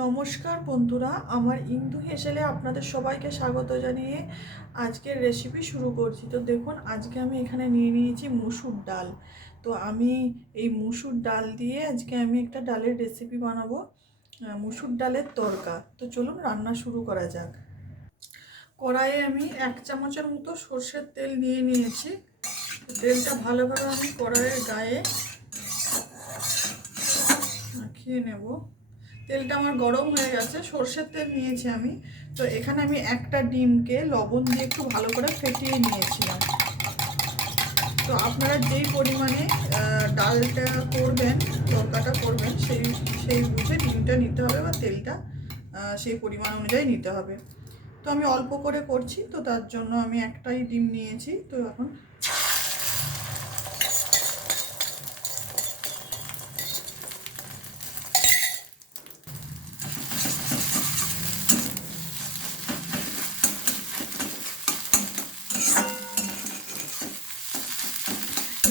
নমস্কার বন্ধুরা, আমার ইন্দু হেসেলে আপনাদের সবাইকে স্বাগত জানিয়ে আজকের রেসিপি শুরু করছি। তো দেখুন, আজকে আমি এখানে নিয়ে নিয়েছি মুসুর ডাল। তো আমি এই মুসুর ডাল দিয়ে আজকে আমি একটা ডালের রেসিপি বানাবো, মুসুর ডালের তড়কা। তো চলুন রান্না শুরু করা যাক। কড়াইয়ে আমি 1 চামচের মতো সর্ষের তেল নিয়ে নিয়েছি। তেলটা ভালোভাবে আমি কড়াইয়ের গায়ে মাখিয়ে নেব। তেলটা আমার গরম হয়ে গেছে, সর্ষের তেল নিয়েছি আমি। তো এখানে আমি একটা ডিমকে লবণ দিয়ে একটু ভালো করে ফেটিয়ে নিয়েছিলাম। তো আপনারা যেই পরিমাণে ডালটা করবেন, তরকাটা করবেন, সেই বুঝে ডিমটা নিতে হবে, বা তেলটা সেই পরিমাণ অনুযায়ী নিতে হবে। তো আমি অল্প করে করছি, তো তার জন্য আমি একটাই ডিম নিয়েছি। তো এখন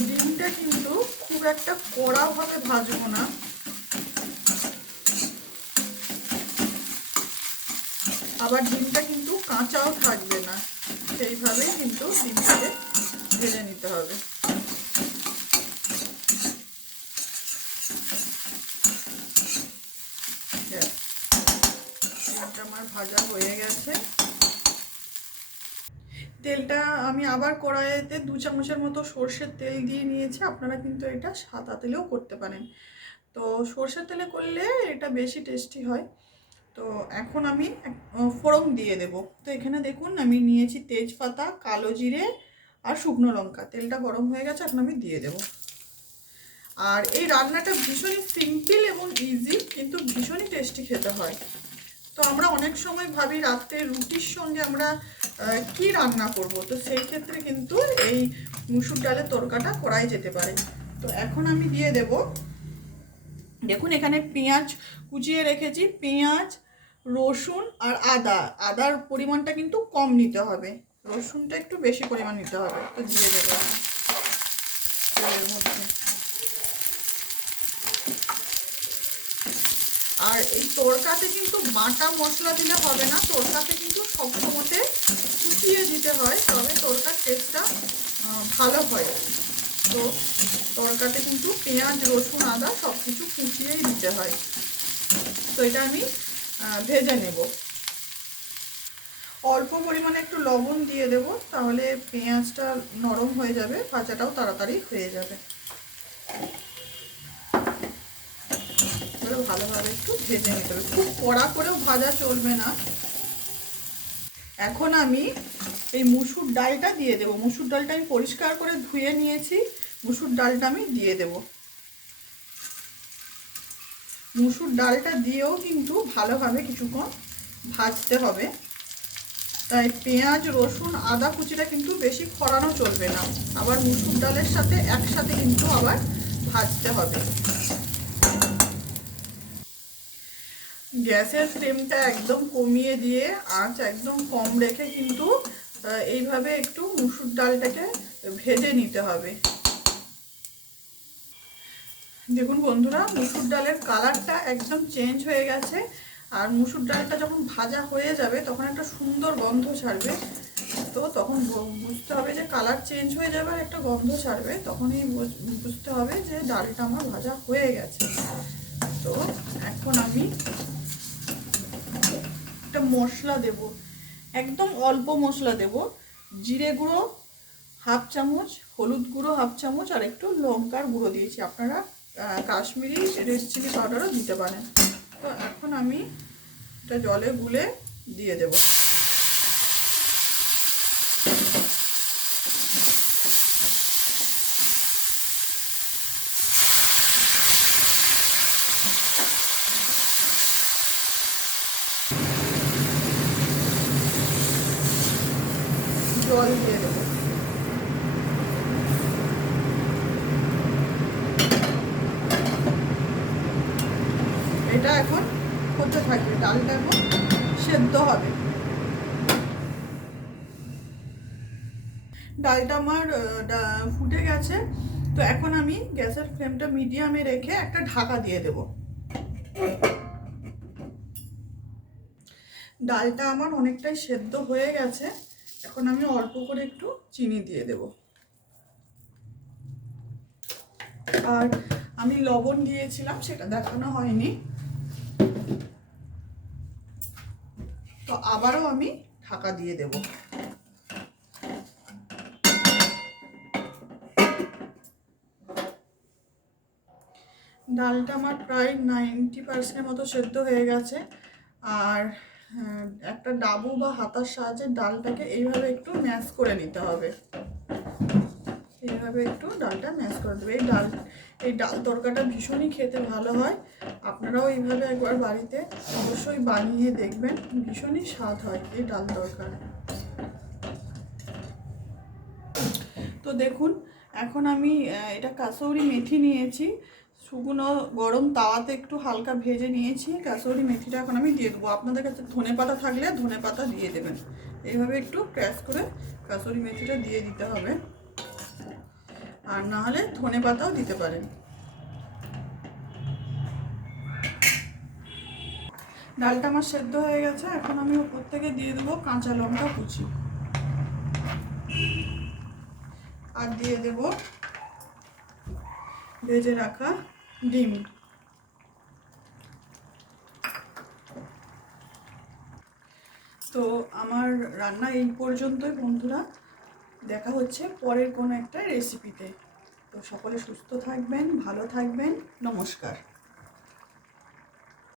ডিমটা কিন্তু খুব একটা কড়াভাবে ভাজবো না, আবার ডিমটা কিন্তু কাঁচাও থাকবে না, সেইভাবেই কিন্তু ডিমটাকে ভেজে নিতে হবে। ডিমটা আমার ভাজা হয়ে গেছে। তেলটা আমি আবার কড়াইতে 2 চামচের মতো সর্ষের তেল দিয়ে নিয়েছি। আপনারা কিন্তু এটা সাদা তেলেও করতে পারেন। তো সর্ষের তেলে করলে এটা বেশি টেস্টি হয়। তো এখন আমি ফোড়ন দিয়ে দেব। তো এখানে দেখুন, আমি নিয়েছি তেজপাতা, কালো জিরে আর শুকনো লঙ্কা। তেলটা গরম হয়ে গেছে, এখন আমি দিয়ে দেব। আর এই রান্নাটা ভীষণই সিম্পল এবং ইজি, কিন্তু ভীষণই টেস্টি খেতে হয়। তো আমরা অনেক সময় ভাবি রাত্রে রুটির সঙ্গে আমরা কি রান্না করব, তো সেই ক্ষেত্রে কিন্তু এই মুসুর ডালের তরকাটা করাই যেতে পারে। তো এখন আমি দিয়ে দেব, দেখুন এখানে পেঁয়াজ কুচিয়ে রেখেছি। পেঁয়াজ, রসুন আর আদার পরিমাণটা কিন্তু কম নিতে হবে, রসুনটা একটু বেশি পরিমাণ নিতে হবে। তো দিয়ে দেবো তেলের মধ্যে। আর এই তড়কাতে কিন্তু বাটা মশলা দিলে হবে না, তড়কাতে কিন্তু সবসময়তে কুচিয়ে দিতে হয়, তবে তড়কার টেস্টটা ভালো হয়। তো তড়কাতে কিন্তু পেঁয়াজ, রসুন, আদা সব কিছু কুচিয়েই দিতে হয়। তো এটা আমি ভেজে নেব। অল্প পরিমাণে একটু লবণ দিয়ে দেব, তাহলে পেঁয়াজটা নরম হয়ে যাবে, ভাজাটাও তাড়াতাড়ি হয়ে যাবে। ভালোভাবে একটু ভেজে নিতে হবে, খুব কড়া করেও ভাজা চলবে না। এখন আমি এই মুসুর ডালটা দিয়ে দেবো। মুসুর ডালটা আমি পরিষ্কার করে ধুয়ে নিয়েছি, মুসুর ডালটা আমি দিয়ে দেব। মুসুর ডালটা দিয়েও কিন্তু ভালোভাবে কিছুক্ষণ ভাজতে হবে। তাই পেঁয়াজ, রসুন, আদা কুচিটা কিন্তু বেশি খড়ানো চলবে না, আবার মুসুর ডালের সাথে একসাথে কিন্তু আবার ভাজতে হবে। গ্যাসের ফ্লেমটা একদম কমিয়ে দিয়ে আঁচ একদম কম রেখে কিন্তু এইভাবে একটু মুসুর ডালটাকে ভেজে নিতে হবে। দেখুন বন্ধুরা, মুসুর ডালের কালারটা একদম চেঞ্জ হয়ে গেছে। আর মুসুর ডালটা যখন ভাজা হয়ে যাবে তখন একটা সুন্দর গন্ধ ছাড়বে। তো তখন বুঝতে হবে যে কালার চেঞ্জ হয়ে যাবে আর একটা গন্ধ ছাড়বে, তখনই বুঝতে হবে যে ডালটা আমার ভাজা হয়ে গেছে। তো এখন আমি একটা মশলা দেব, একদম অল্প মশলা দেব। জিরে গুঁড়ো 1/2 চামচ, হলুদ গুঁড়ো 1/2 চামচ, আর একটু লঙ্কার গুঁড়ো দিয়েছি। আপনারা কাশ্মীরি রেড চিলি পাউডারও দিতে পারেন। তো এখন আমি এটা জলে গুলে দিয়ে দেব। জল দিয়ে দেব। এটা এখন হতে থাকবে, ডালটা এখন সেদ্ধ হবে। ডালটা আমার ফুটে গেছে। তো এখন আমি গ্যাসের ফ্লেমটা মিডিয়ামে রেখে একটা ঢাকা দিয়ে দেব। ডালটা আমার অনেকটাই সেদ্ধ হয়ে গেছে, এখন আমি অল্প করে একটু চিনি দিয়ে দেব। আর আমি লবণ দিয়েছিলাম, সেটা দেখানো হয়নি, তো আবারও আমি ঢাকা দিয়ে দেব। ডালটা আমার প্রায় 90% মতো সেদ্ধ হয়ে গেছে। আর একটা ডাবু বা হাতার সাহায্যে ডালটাকে এইভাবে একটু ম্যাশ করে নিতে হবে। এইভাবে একটু ডালটা ম্যাশ করে দেবে। এই ডাল তরকাটা ভীষণই খেতে ভালো হয়। আপনারাও এইভাবে একবার বাড়িতে অবশ্যই বানিয়ে দেখবেন, ভীষণই স্বাদ হয় এই ডাল তরকারি। তো দেখুন, এখন আমি এটা কাসৌরি মেথি নিয়েছি, শুকনো গরম তাওয়াতে একটু হালকা ভেজে নিয়েছি। কাসৌরি মেথিটা এখন আমি দিয়ে দেবো। আপনাদের কাছে ধনেপাতা থাকলে ধনেপাতা দিয়ে দেবেন। এইভাবে একটু ক্র্যাশ করে কাসৌরি মেথিটা দিয়ে দিতে হবে, আর না হলে ধনেপাতাও দিতে পারেন। ডালটা আমার সেদ্ধ হয়ে গেছে, এখন আমি উপর থেকে দিয়ে দেবো কাঁচা লঙ্কা কুচি, আর দিয়ে দেব ভেজে রাখা ডিম। তো আমার রান্না এই পর্যন্তই বন্ধুরা, দেখা হচ্ছে পরের কোনো একটা রেসিপিতে। তো সকলে সুস্থ থাকবেন, ভালো থাকবেন, নমস্কার।